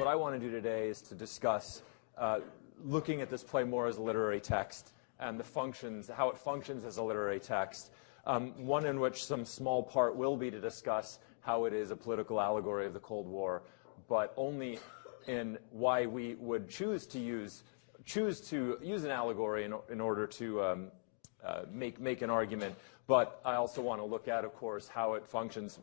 what I want to do today is to discuss looking at this play more as a literary text and the functions, how it functions as a literary text. One in which some small part will be to discuss how it is a political allegory of the Cold War, but only in why we would choose to use an allegory in order to make an argument. But I also want to look at, of course, how it functions,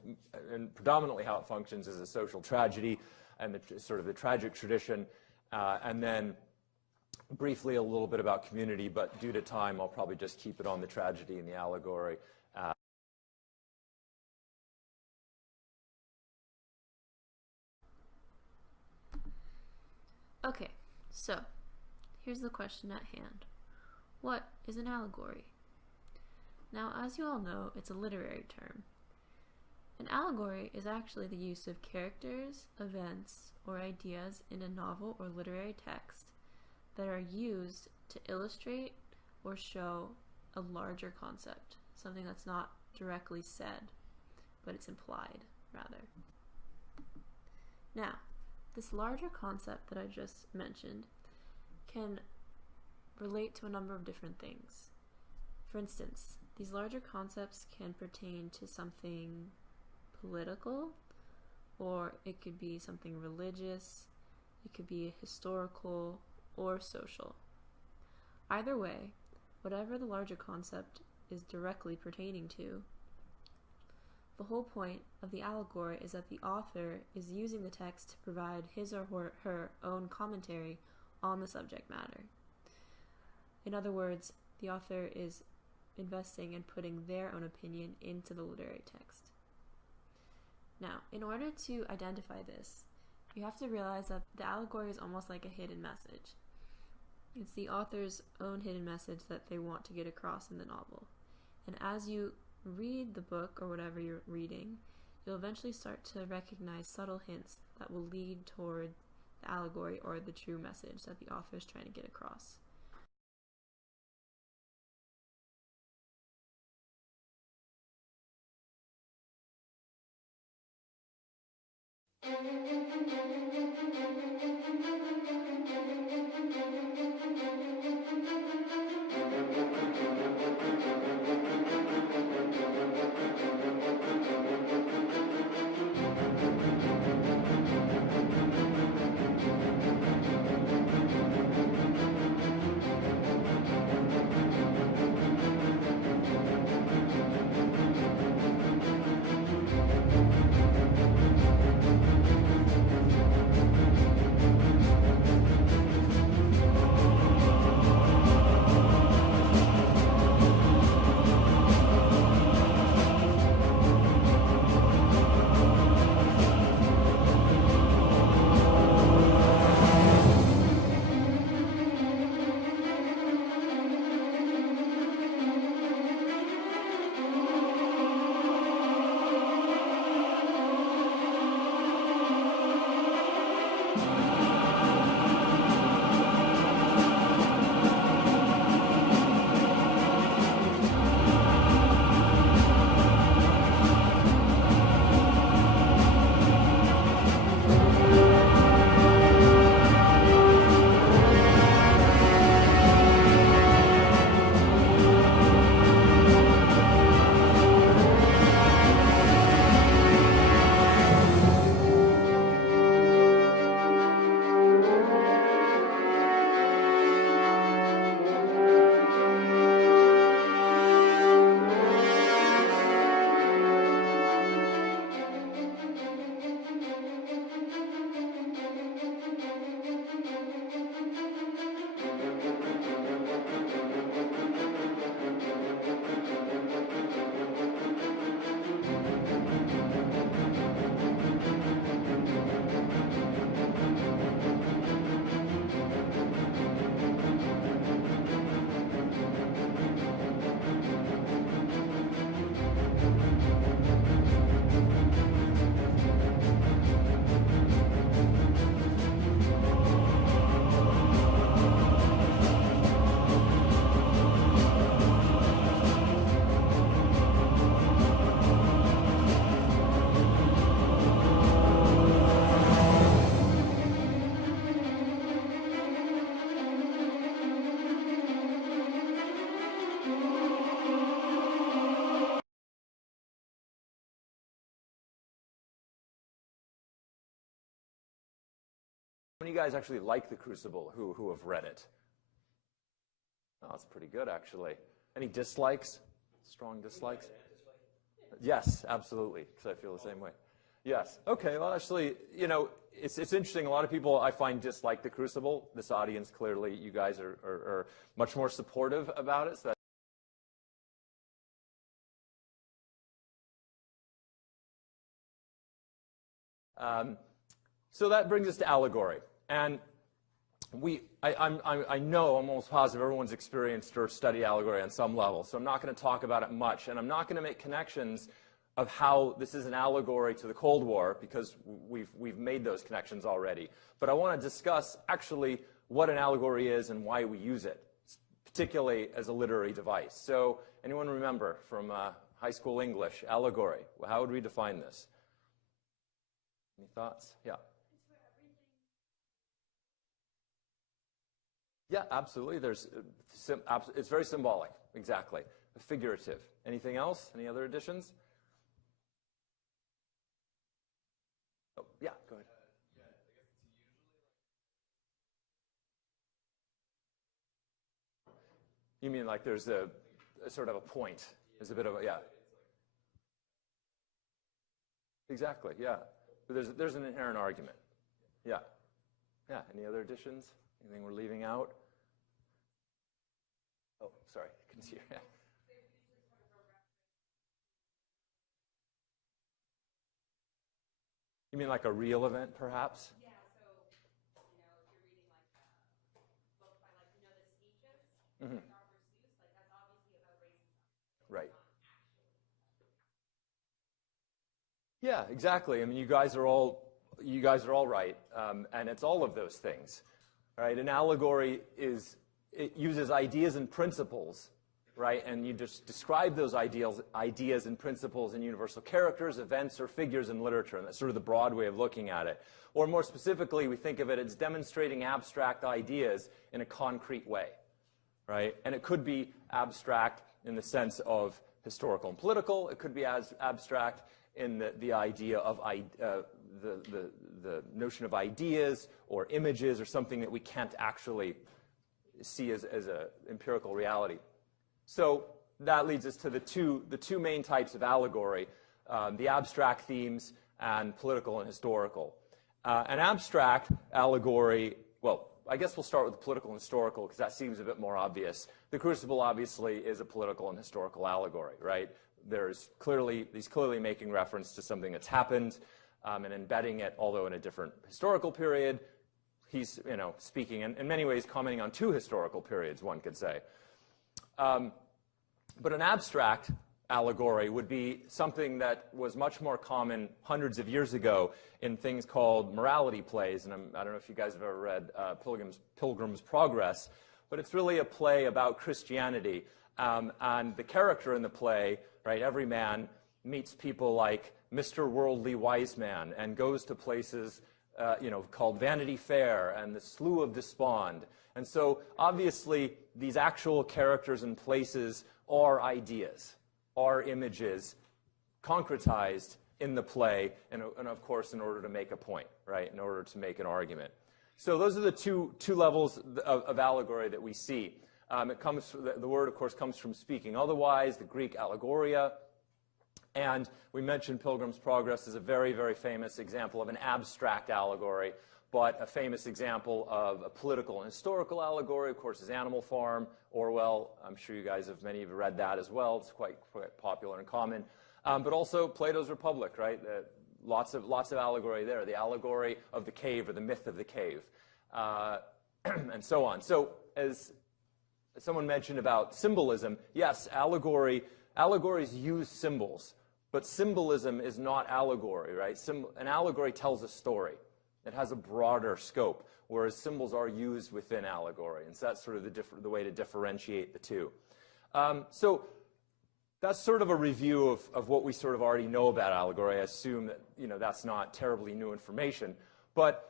and predominantly how it functions as a social tragedy and sort of the tragic tradition, and then briefly a little bit about community, but due to time, I'll probably just keep it on the tragedy and the allegory. Okay, so here's the question at hand. What is an allegory? Now, as you all know, it's a literary term. An allegory is actually the use of characters, events, or ideas in a novel or literary text that are used to illustrate or show a larger concept, something that's not directly said, but it's implied, rather. Now, this larger concept that I just mentioned can relate to a number of different things. For instance, these larger concepts can pertain to something political, or it could be something religious, it could be historical, or social. Either way, whatever the larger concept is directly pertaining to, the whole point of the allegory is that the author is using the text to provide his or her own commentary on the subject matter. In other words, the author is investing and putting their own opinion into the literary text. Now, in order to identify this, you have to realize that the allegory is almost like a hidden message. It's the author's own hidden message that they want to get across in the novel. And as you read the book or whatever you're reading, you'll eventually start to recognize subtle hints that will lead toward the allegory or the true message that the author is trying to get across. guys actually like The Crucible who have read it? Oh, that's pretty good, actually. Any dislikes? Strong dislikes? Yes, absolutely, because I feel the same way. Yes. Okay, well, actually, you know, it's interesting. A lot of people I find dislike The Crucible. This audience, clearly, you guys are much more supportive about it. So that brings us to allegory. And I know, I'm almost positive everyone's experienced or studied allegory on some level, so I'm not going to talk about it much, and I'm not going to make connections of how this is an allegory to the Cold War, because we've made those connections already. But I want to discuss actually what an allegory is and why we use it, particularly as a literary device. So anyone remember from high school English, allegory? How would we define this? Any thoughts? Yeah. Yeah, absolutely. It's very symbolic, exactly. Figurative. Anything else? Any other additions? Oh, yeah, go ahead. Yeah, I guess it's usually You mean like there's a sort of a point? There's a bit of a, yeah. Exactly, yeah. But there's an inherent argument. Yeah. Yeah, any other additions? Anything we're leaving out? Oh, sorry, I couldn't see you. Yeah. You mean like a real event, perhaps? Yeah, so, you know, if you're reading like a book by like, you know, the speeches, Mm-hmm. like Dr. Seuss, like that's obviously about racism. Right. Not actually. Yeah, exactly. I mean, you guys are all right, and it's all of those things, right? An allegory it uses ideas and principles, right? And you just describe those ideas and principles in universal characters, events, or figures in literature, and that's sort of the broad way of looking at it. Or more specifically, we think of it as demonstrating abstract ideas in a concrete way, right? And it could be abstract in the sense of historical and political. It could be as abstract in the idea of the notion of ideas or images or something that we can't actually see as a empirical reality. So that leads us to the two main types of allegory, the abstract themes and political and historical. An abstract allegory, well, I guess we'll start with the political and historical because that seems a bit more obvious. The Crucible obviously is a political and historical allegory, right? He's clearly making reference to something that's happened and embedding it, although in a different historical period. He's, speaking in many ways commenting on two historical periods, one could say. But an abstract allegory would be something that was much more common hundreds of years ago in things called morality plays. And I don't know if you guys have ever read Pilgrim's Progress, but it's really a play about Christianity. And the character in the play, right, every man meets people like Mr. Worldly Wise Man and goes to places called Vanity Fair and the Slough of Despond. And so, obviously, these actual characters and places are ideas, are images, concretized in the play, and of course, in order to make a point, right, in order to make an argument. So those are the two levels of allegory that we see. The word, of course, comes from speaking otherwise, the Greek allegoria. And we mentioned Pilgrim's Progress as a very, very famous example of an abstract allegory, but a famous example of a political and historical allegory, of course, is Animal Farm, Orwell. I'm sure many of you read that as well. It's quite popular and common. But also Plato's Republic, right? Lots of allegory there. The allegory of the cave or the myth of the cave, and so on. So as someone mentioned about symbolism, yes, allegories use symbols. But symbolism is not allegory, right? An allegory tells a story. It has a broader scope, whereas symbols are used within allegory. And so that's sort of the way to differentiate the two. So that's sort of a review of what we sort of already know about allegory. I assume that that's not terribly new information. But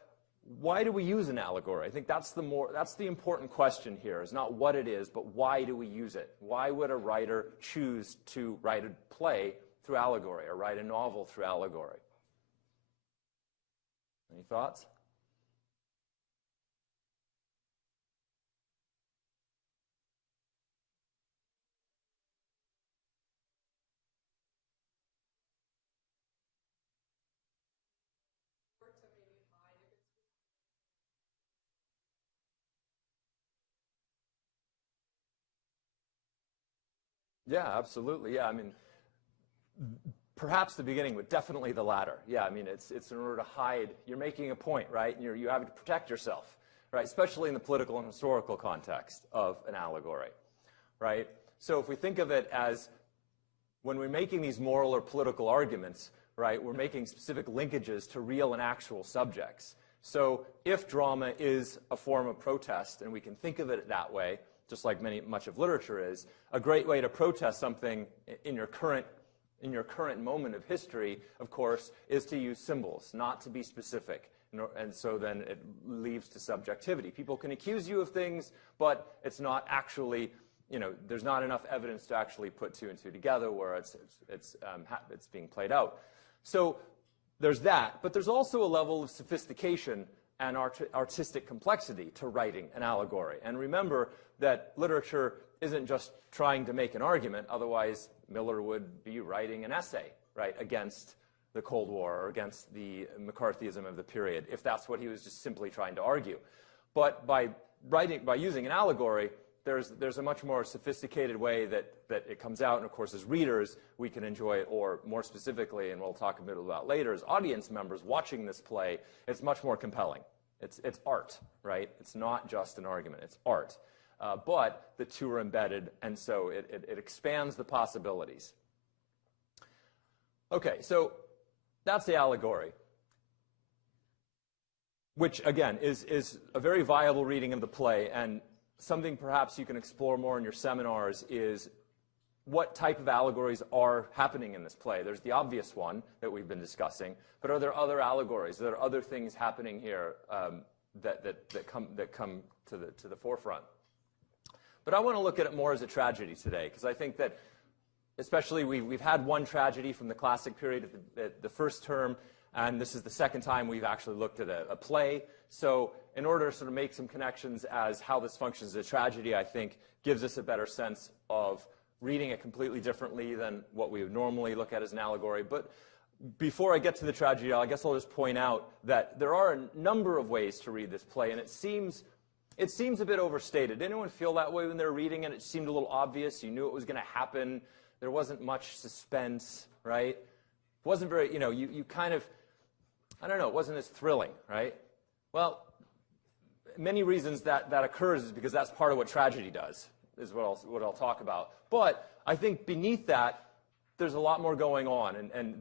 why do we use an allegory? I think that's the important question here, is not what it is, but why do we use it? Why would a writer choose to write a play through allegory or write a novel through allegory? Any thoughts? Yeah, absolutely. Yeah, I mean, perhaps the beginning, but definitely the latter. Yeah, I mean, it's in order to hide. You're making a point, right? And you have to protect yourself, right? Especially in the political and historical context of an allegory, right? So if we think of it as when we're making these moral or political arguments, right, we're making specific linkages to real and actual subjects. So if drama is a form of protest, and we can think of it that way, just like much of literature is, a great way to protest something in your current moment of history, of course, is to use symbols, not to be specific. And so then it leads to subjectivity. People can accuse you of things, but it's not actually, there's not enough evidence to actually put two and two together where it's being played out. So there's that, but there's also a level of sophistication and artistic complexity to writing an allegory. And remember that literature isn't just trying to make an argument, otherwise Miller would be writing an essay, right, against the Cold War or against the McCarthyism of the period, if that's what he was just simply trying to argue. But by using an allegory, there's a much more sophisticated way that it comes out, and of course as readers we can enjoy it, or more specifically, and we'll talk a bit about later, as audience members watching this play, it's much more compelling. It's art, right? It's not just an argument, it's art. But the two are embedded, and so it expands the possibilities. Okay, so that's the allegory, which again is a very viable reading of the play, and something perhaps you can explore more in your seminars is what type of allegories are happening in this play. There's the obvious one that we've been discussing, but are there other allegories? Are there other things happening here that come to the forefront? But I want to look at it more as a tragedy today, because I think that especially we've had one tragedy from the classic period at the first term, and this is the second time we've actually looked at a play. So in order to sort of make some connections as how this functions as a tragedy, I think gives us a better sense of reading it completely differently than what we would normally look at as an allegory. But before I get to the tragedy, I guess I'll just point out that there are a number of ways to read this play, and it seems a bit overstated. Did anyone feel that way when they were reading it? It seemed a little obvious. You knew it was going to happen. There wasn't much suspense, right? It wasn't very, you kind of, I don't know, it wasn't as thrilling, right? Well, many reasons that occurs is because that's part of what tragedy does, is what I'll talk about. But I think beneath that, there's a lot more going on, and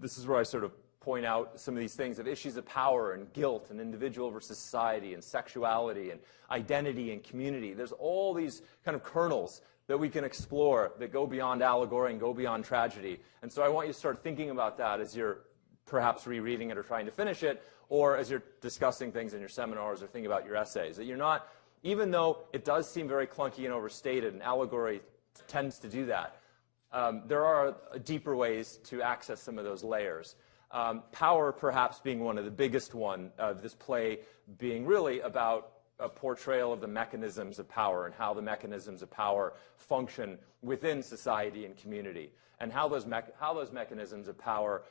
this is where I sort of point out some of these things of issues of power and guilt and individual versus society and sexuality and identity and community. There's all these kind of kernels that we can explore that go beyond allegory and go beyond tragedy. And so I want you to start thinking about that as you're perhaps rereading it or trying to finish it, or as you're discussing things in your seminars or thinking about your essays. That you're not, even though it does seem very clunky and overstated, and allegory tends to do that, there are deeper ways to access some of those layers. Power perhaps being one of the biggest one of this play being really about a portrayal of the mechanisms of power and how the mechanisms of power function within society and community, and how those mechanisms of power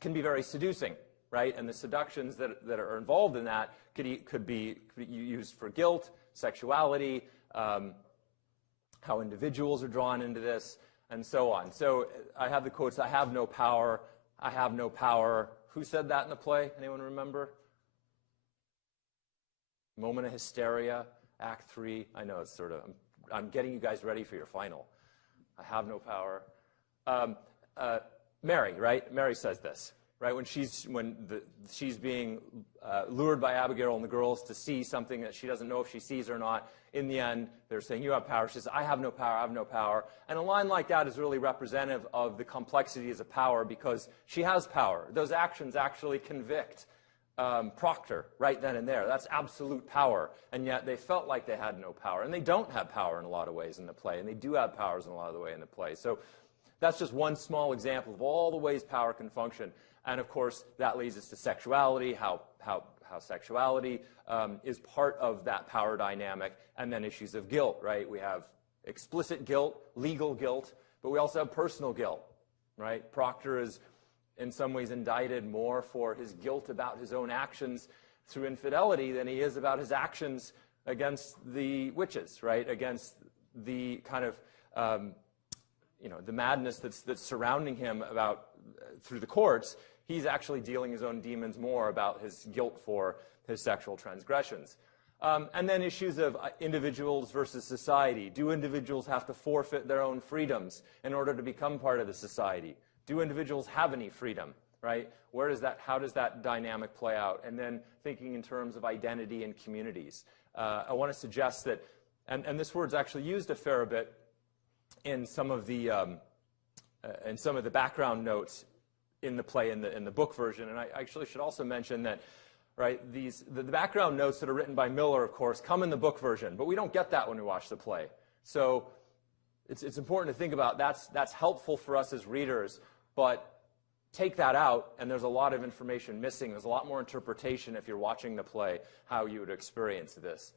can be very seducing, right? And the seductions that are involved in that could be used for guilt, sexuality, how individuals are drawn into this, and so on. So I have the quotes, I have no power, I have no power. Who said that in the play? Anyone remember? Moment of hysteria, Act 3. I know it's sort of, I'm getting you guys ready for your final. I have no power. Mary, right? Mary says this, right? When she's being lured by Abigail and the girls to see something that she doesn't know if she sees or not. In the end, they're saying, you have power. She says, I have no power, I have no power. And a line like that is really representative of the complexities of power, because she has power. Those actions actually convict Proctor right then and there. That's absolute power. And yet they felt like they had no power. And they don't have power in a lot of ways in the play. And they do have powers in a lot of the way in the play. So that's just one small example of all the ways power can function. And of course, that leads us to sexuality, how sexuality is part of that power dynamic, and then issues of guilt, right? We have explicit guilt, legal guilt, but we also have personal guilt, right? Proctor is in some ways indicted more for his guilt about his own actions through infidelity than he is about his actions against the witches, right? Against the kind of the madness that's surrounding him through the courts, he's actually dealing his own demons more about his guilt for his sexual transgressions. And then issues of individuals versus society. Do individuals have to forfeit their own freedoms in order to become part of the society? Do individuals have any freedom, right? How does that dynamic play out? And then thinking in terms of identity and communities. I want to suggest that, and this word's actually used a fair bit in some of the background notes in the play in the book version. And I actually should also mention that, right, the background notes that are written by Miller, of course, come in the book version, but we don't get that when we watch the play. So it's important to think about that's helpful for us as readers, but take that out, and there's a lot of information missing. There's a lot more interpretation if you're watching the play, how you would experience this.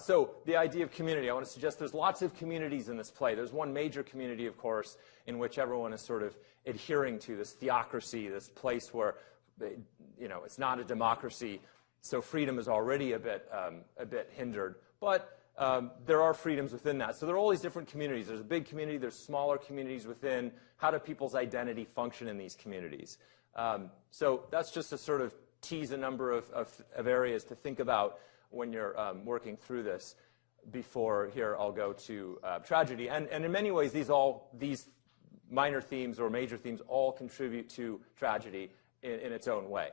So the idea of community, I want to suggest there's lots of communities in this play. There's one major community, of course, in which everyone is sort of adhering to this theocracy, this place where it's not a democracy, so freedom is already a bit hindered. But there are freedoms within that. So there are all these different communities. There's a big community. There's smaller communities within. How do people's identity function in these communities? So that's just to sort of tease a number of areas to think about when you're working through this. Before here, I'll go to tragedy. And in many ways, these minor themes or major themes all contribute to tragedy in its own way.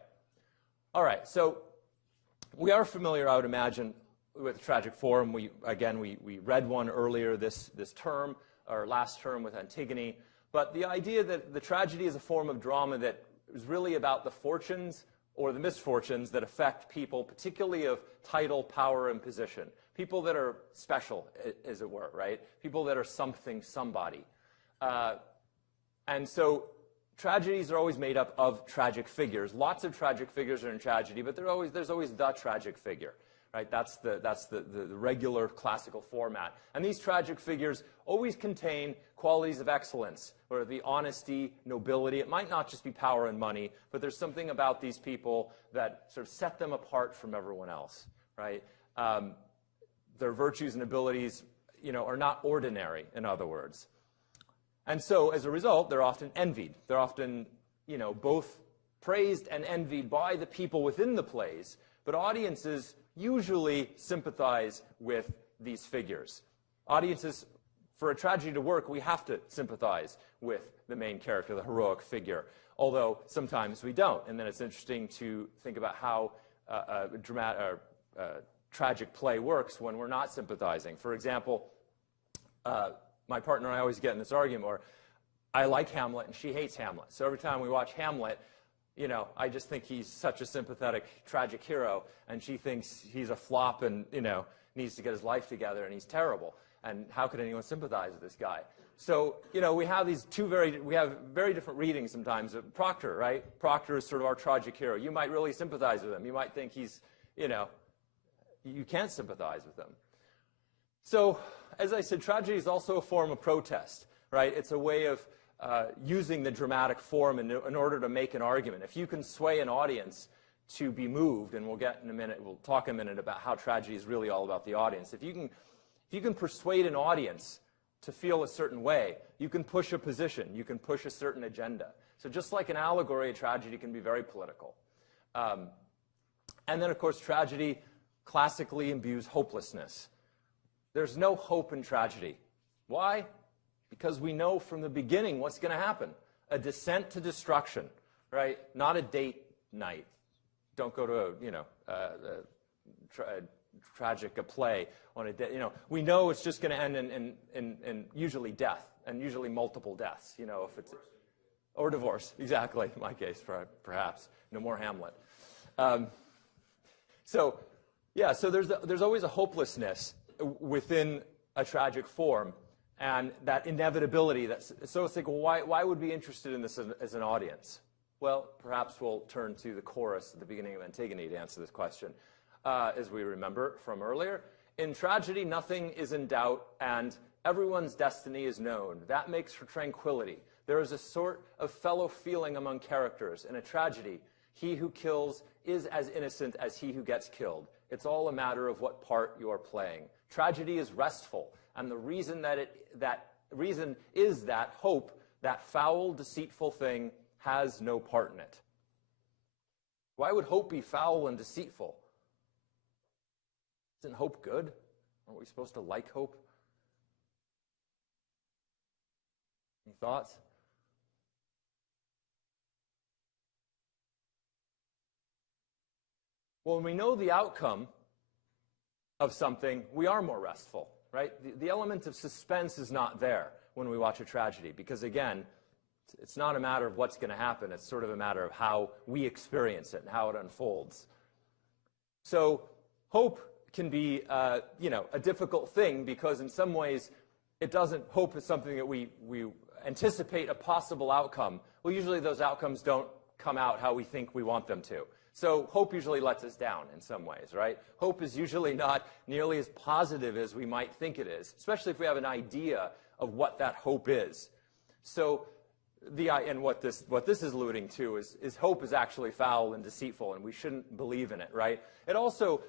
All right, so we are familiar, I would imagine, with the tragic form. We read one earlier this term, or last term with Antigone. But the idea that the tragedy is a form of drama that is really about the fortunes or the misfortunes that affect people, particularly of title, power, and position. People that are special, as it were, right? People that are somebody. And so tragedies are always made up of tragic figures. Lots of tragic figures are in tragedy, but there's always the tragic figure, right? That's the regular classical format. And these tragic figures always contain qualities of excellence, or the honesty, nobility. It might not just be power and money, but there's something about these people that sort of set them apart from everyone else, right? Their virtues and abilities, are not ordinary, in other words. And so, as a result, they're often envied. They're often, both praised and envied by the people within the plays, but audiences usually sympathize with these figures. Audiences, for a tragedy to work, we have to sympathize with the main character, the heroic figure, although sometimes we don't. And then it's interesting to think about how a tragic play works when we're not sympathizing. For example, my partner and I always get in this argument where I like Hamlet and she hates Hamlet. So every time we watch Hamlet, I just think he's such a sympathetic, tragic hero, and she thinks he's a flop and, needs to get his life together and he's terrible. And how could anyone sympathize with this guy? So, we have these we have very different readings sometimes of Proctor, right? Proctor is sort of our tragic hero. You might really sympathize with him. You might think he's, you can't sympathize with him. So, as I said, tragedy is also a form of protest, right? It's a way of using the dramatic form in order to make an argument. If you can sway an audience to be moved, and we'll talk in a minute about how tragedy is really all about the audience. If you can persuade an audience to feel a certain way, you can push a position, you can push a certain agenda. So just like an allegory, a tragedy can be very political. And then, of course, tragedy classically imbues hopelessness. There's no hope in tragedy. Why? Because we know from the beginning what's going to happen. A descent to destruction, right? Not a date night. Don't go to a play on a day. We know it's just going to end in usually death, and usually multiple deaths. If it's or divorce, exactly. In my case, perhaps no more Hamlet. So there's always a hopelessness within a tragic form, and that inevitability. So it's like, well, why would we be interested in this as an audience? Well, perhaps we'll turn to the chorus at the beginning of Antigone to answer this question. As we remember from earlier, in tragedy, nothing is in doubt, and everyone's destiny is known. That makes for tranquility. There is a sort of fellow feeling among characters. In a tragedy, he who kills is as innocent as he who gets killed. It's all a matter of what part you're playing. Tragedy is restful, and the reason that reason is that hope, that foul, deceitful thing, has no part in it. Why would hope be foul and deceitful? Isn't hope good? Aren't we supposed to like hope? Any thoughts? Well, when we know the outcome of something, we are more restful, right? The element of suspense is not there when we watch a tragedy because, again, it's not a matter of what's going to happen. It's sort of a matter of how we experience it and how it unfolds. So hope can be, a difficult thing because in some ways hope is something that we anticipate a possible outcome. Well, usually those outcomes don't come out how we think we want them to. So hope usually lets us down in some ways, right? Hope is usually not nearly as positive as we might think it is, especially if we have an idea of what that hope is. So and what this is alluding to is hope is actually foul and deceitful, and we shouldn't believe in it, right?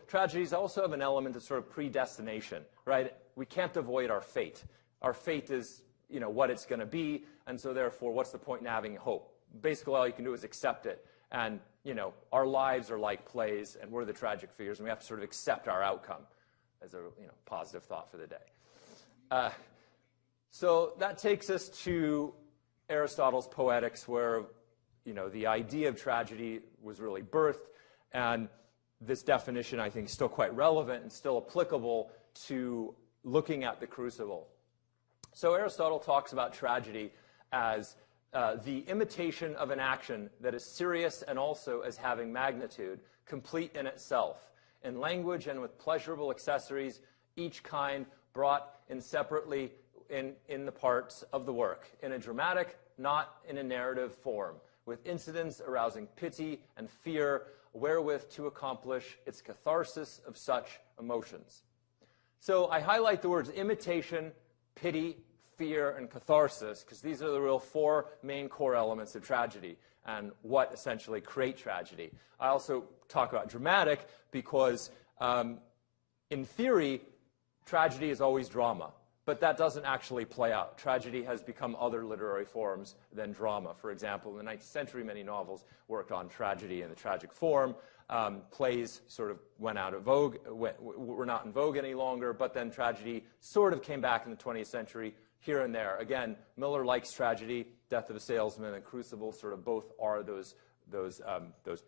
Tragedies also have an element of sort of predestination, right? We can't avoid our fate. Our fate is, what it's going to be, and so therefore, what's the point in having hope? Basically, all you can do is accept it, and, our lives are like plays, and we're the tragic figures, and we have to sort of accept our outcome as a, positive thought for the day. So that takes us to Aristotle's Poetics, where, the idea of tragedy was really birthed, and this definition, I think, is still quite relevant and still applicable to looking at the Crucible. So Aristotle talks about tragedy as the imitation of an action that is serious and also as having magnitude, complete in itself, in language and with pleasurable accessories, each kind brought in separately in the parts of the work, in a dramatic, not in a narrative form, with incidents arousing pity and fear, wherewith to accomplish its catharsis of such emotions. So I highlight the words imitation, pity, fear, and catharsis, because these are the real four main core elements of tragedy and what essentially create tragedy. I also talk about dramatic because, in theory, tragedy is always drama, but that doesn't actually play out. Tragedy has become other literary forms than drama. For example, in the 19th century, many novels worked on tragedy in the tragic form. Plays sort of went out of vogue, were not in vogue any longer, but then tragedy sort of came back in the 20th century here and there. Again, Miller likes tragedy. Death of a Salesman and Crucible sort of both are those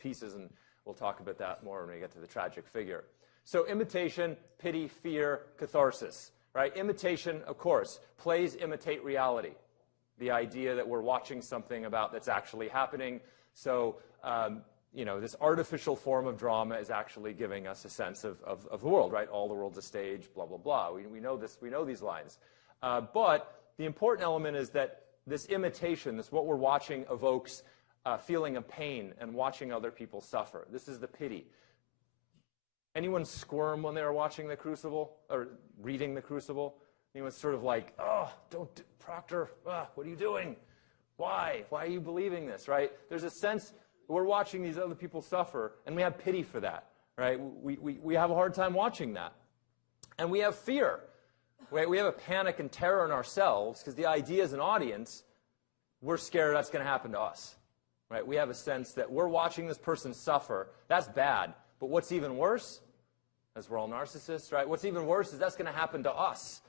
pieces, and we'll talk about that more when we get to the tragic figure. So imitation, pity, fear, catharsis. Right? Imitation, of course. Plays imitate reality. The idea that we're watching something that's actually happening. So, this artificial form of drama is actually giving us a sense of the world, right? All the world's a stage, blah, blah, blah. We know this. We know these lines. But the important element is that this imitation, what we're watching, evokes a feeling of pain and watching other people suffer. This is the pity. Anyone squirm when they were watching the Crucible or reading the Crucible? Anyone sort of like, oh, Proctor, what are you doing? Why? Why are you believing this, right? There's a sense we're watching these other people suffer, and we have pity for that, right? We have a hard time watching that. And we have fear. Right? We have a panic and terror in ourselves because the idea as an audience, we're scared that's going to happen to us. Right? We have a sense that we're watching this person suffer. That's bad. But what's even worse, as we're all narcissists, right? What's even worse is that's going to happen to us.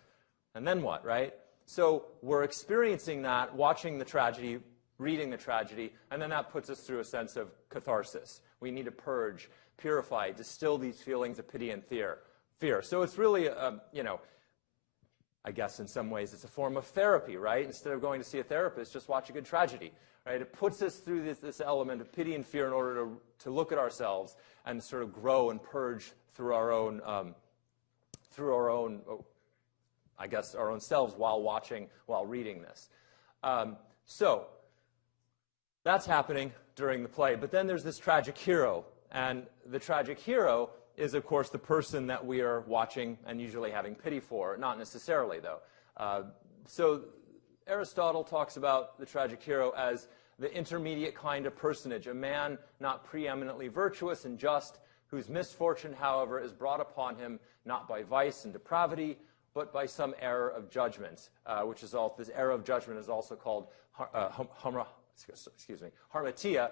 And then what, right? So we're experiencing that, watching the tragedy, reading the tragedy, and then that puts us through a sense of catharsis. We need to purge, purify, distill these feelings of pity and fear. So it's really, I guess in some ways it's a form of therapy, right? Instead of going to see a therapist, just watch a good tragedy, right? It puts us through this element of pity and fear in order to look at ourselves and sort of grow and purge through our own, our own selves while reading this. So that's happening during the play. But then there's this tragic hero, and the tragic hero is, of course, the person that we are watching and usually having pity for. Not necessarily, though. So Aristotle talks about the tragic hero as the intermediate kind of personage, a man not preeminently virtuous and just, whose misfortune, however, is brought upon him not by vice and depravity but by some error of judgment, which is all, this error of judgment is also called harmatia,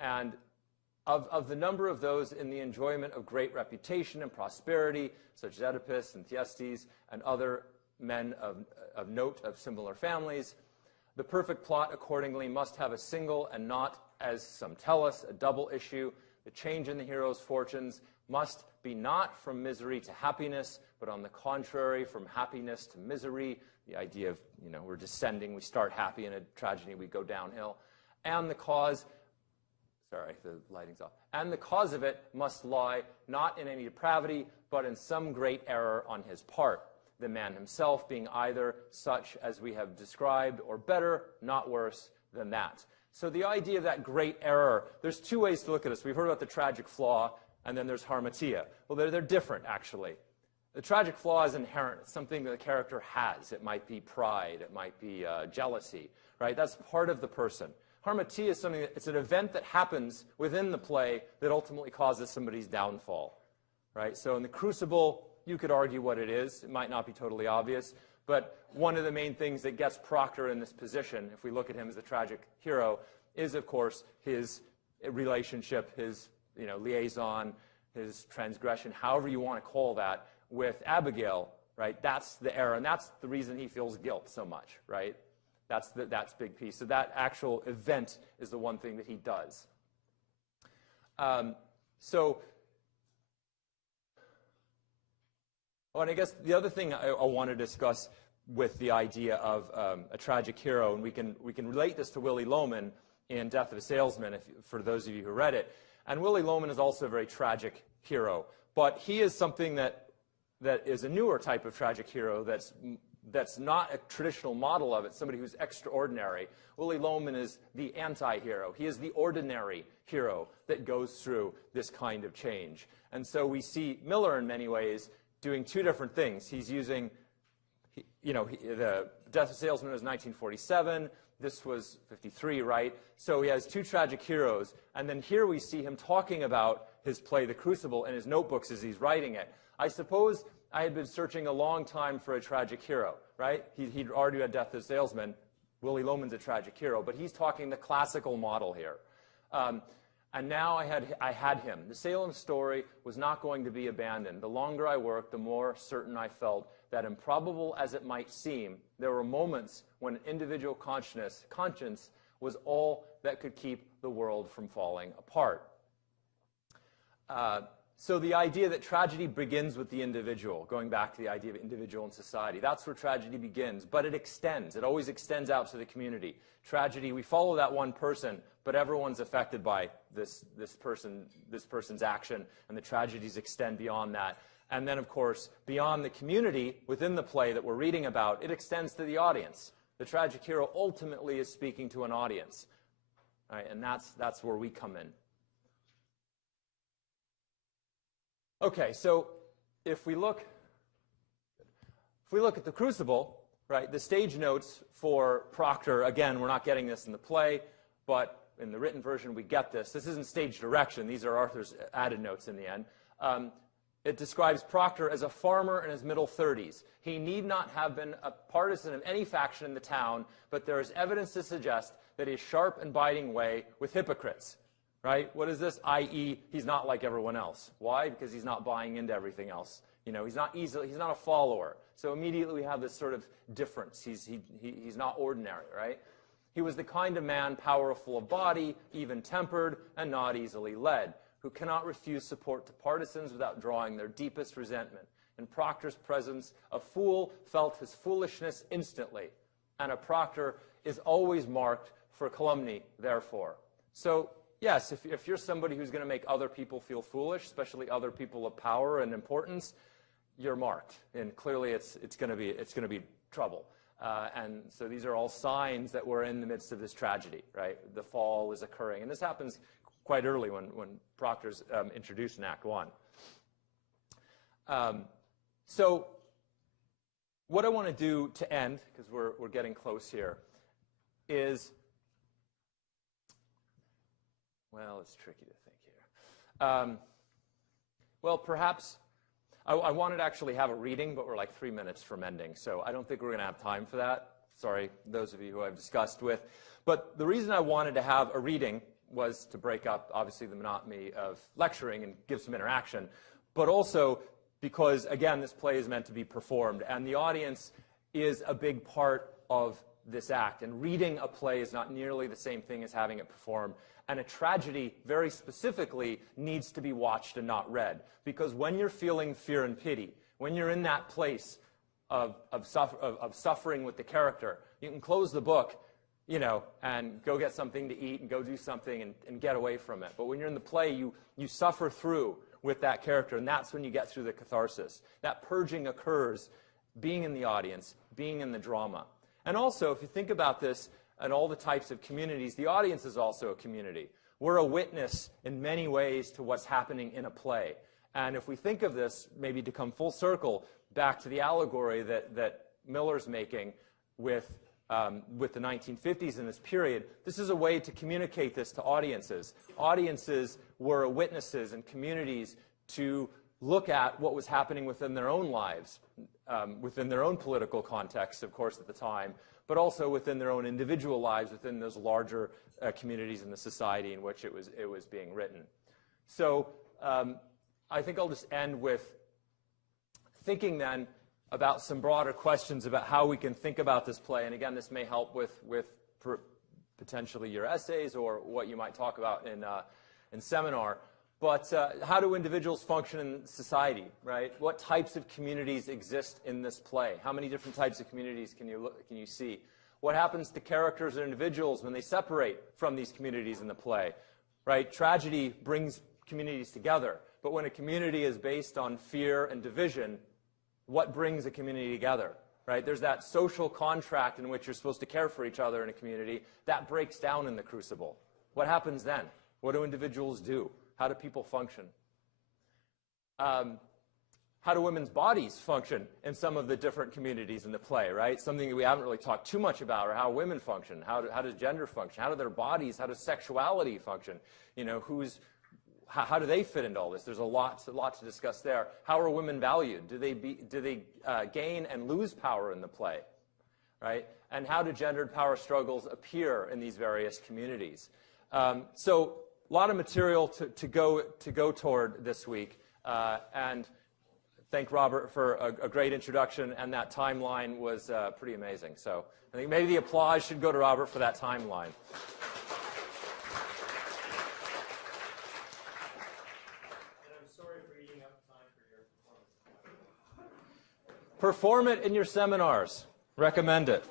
and of the number of those in the enjoyment of great reputation and prosperity, such as Oedipus and Thyestes and other men of note of similar families, the perfect plot accordingly must have a single and not, as some tell us, a double issue. The change in the hero's fortunes must be not from misery to happiness, but on the contrary, from happiness to misery. The idea of, we're descending, we start happy, in a tragedy we go downhill. And the cause, sorry, the lighting's off. And the cause of it must lie not in any depravity, but in some great error on his part, the man himself being either such as we have described, or better, not worse than that. So the idea of that great error, there's two ways to look at this. We've heard about the tragic flaw, and then there's harmatia. Well, they're different, actually. The tragic flaw is inherent. It's something that the character has. It might be pride. It might be jealousy, right? That's part of the person. Harmatia is something it's an event that happens within the play that ultimately causes somebody's downfall, right? So in the Crucible, you could argue what it is. It might not be totally obvious, but one of the main things that gets Proctor in this position, if we look at him as the tragic hero, is, of course, his relationship, his liaison, his transgression, however you want to call that, with Abigail, right? That's the error, and that's the reason he feels guilt so much, right? That's big piece. So that actual event is the one thing that he does. And I guess the other thing I want to discuss with the idea of a tragic hero, and we can relate this to Willy Loman in Death of a Salesman, for those of you who read it. And Willy Loman is also a very tragic hero, but he is something that is a newer type of tragic hero that's not a traditional model of it, somebody who's extraordinary. Willy Loman is the anti-hero. He is the ordinary hero that goes through this kind of change. And so we see Miller, in many ways, doing two different things. He's using, the Death of a Salesman was 1947. This was 53, right? So he has two tragic heroes. And then here we see him talking about his play, The Crucible, in his notebooks as he's writing it. I suppose I had been searching a long time for a tragic hero, right? He'd already had Death of a Salesman. Willy Loman's a tragic hero, but he's talking the classical model here. And now I had him. The Salem story was not going to be abandoned. The longer I worked, the more certain I felt that, improbable as it might seem, there were moments when individual conscience was all that could keep the world from falling apart. So the idea that tragedy begins with the individual, going back to the idea of individual and society, that's where tragedy begins, but it extends. It always extends out to the community. Tragedy, we follow that one person, but everyone's affected by this person's action, and the tragedies extend beyond that. And then, of course, beyond the community, within the play that we're reading about, it extends to the audience. The tragic hero ultimately is speaking to an audience, right? And that's where we come in. Okay, so if we look at The Crucible, right, the stage notes for Proctor, again, we're not getting this in the play, but in the written version we get this. This isn't stage direction. These are Arthur's added notes in the end. It describes Proctor as a farmer in his middle 30s. He need not have been a partisan of any faction in the town, but there is evidence to suggest that his sharp and biting way with hypocrites. Right? What is this? I.e., he's not like everyone else. Why? Because he's not buying into everything else. He's not a follower. So immediately we have this sort of difference. He's not ordinary, right? He was the kind of man powerful of body, even-tempered, and not easily led, who cannot refuse support to partisans without drawing their deepest resentment. In Proctor's presence, a fool felt his foolishness instantly, and a Proctor is always marked for calumny, therefore. So, yes, if you're somebody who's going to make other people feel foolish, especially other people of power and importance, you're marked, and clearly it's going to be trouble. And so these are all signs that we're in the midst of this tragedy, right? The fall is occurring, and this happens quite early when Proctor's introduced in Act 1. So what I want to do to end, because we're getting close here, is, well, it's tricky to think here. Well, perhaps I wanted to actually have a reading, but we're like 3 minutes from ending, so I don't think we're going to have time for that. Sorry, those of you who I've discussed with. But the reason I wanted to have a reading was to break up, obviously, the monotony of lecturing and give some interaction, but also because, again, this play is meant to be performed, and the audience is a big part of this act. And reading a play is not nearly the same thing as having it performed. And a tragedy, very specifically, needs to be watched and not read. Because when you're feeling fear and pity, when you're in that place of suffering with the character, you can close the book, you know, and go get something to eat and go do something and get away from it. But when you're in the play, you suffer through with that character, and that's when you get through the catharsis. That purging occurs being in the audience, being in the drama. And also, if you think about this and all the types of communities, the audience is also a community. We're a witness in many ways to what's happening in a play. And if we think of this, maybe to come full circle, back to the allegory that Miller's making with the 1950s in this period, this is a way to communicate this to audiences. Audiences were witnesses and communities to look at what was happening within their own lives, within their own political context, of course, at the time, but also within their own individual lives, within those larger communities in the society in which it was being written. So I think I'll just end with thinking then about some broader questions about how we can think about this play. And again, this may help with potentially your essays or what you might talk about in seminar. But how do individuals function in society, right? What types of communities exist in this play? How many different types of communities can you see? What happens to characters and individuals when they separate from these communities in the play, right? Tragedy brings communities together. But when a community is based on fear and division, what brings a community together, right? There's that social contract in which you're supposed to care for each other in a community. That breaks down in the Crucible. What happens then? What do individuals do? How do people function? How do women's bodies function in some of the different communities in the play, right? Something that we haven't really talked too much about, or how women function. How does gender function? How do their bodies, how does sexuality function? You know, how do they fit into all this? There's a lot to discuss there. How are women valued? Do they gain and lose power in the play, right? And how do gendered power struggles appear in these various communities? So a lot of material to go toward this week, and thank Robert for a great introduction, and that timeline was pretty amazing. So I think maybe the applause should go to Robert for that timeline. Perform it in your seminars. Recommend it.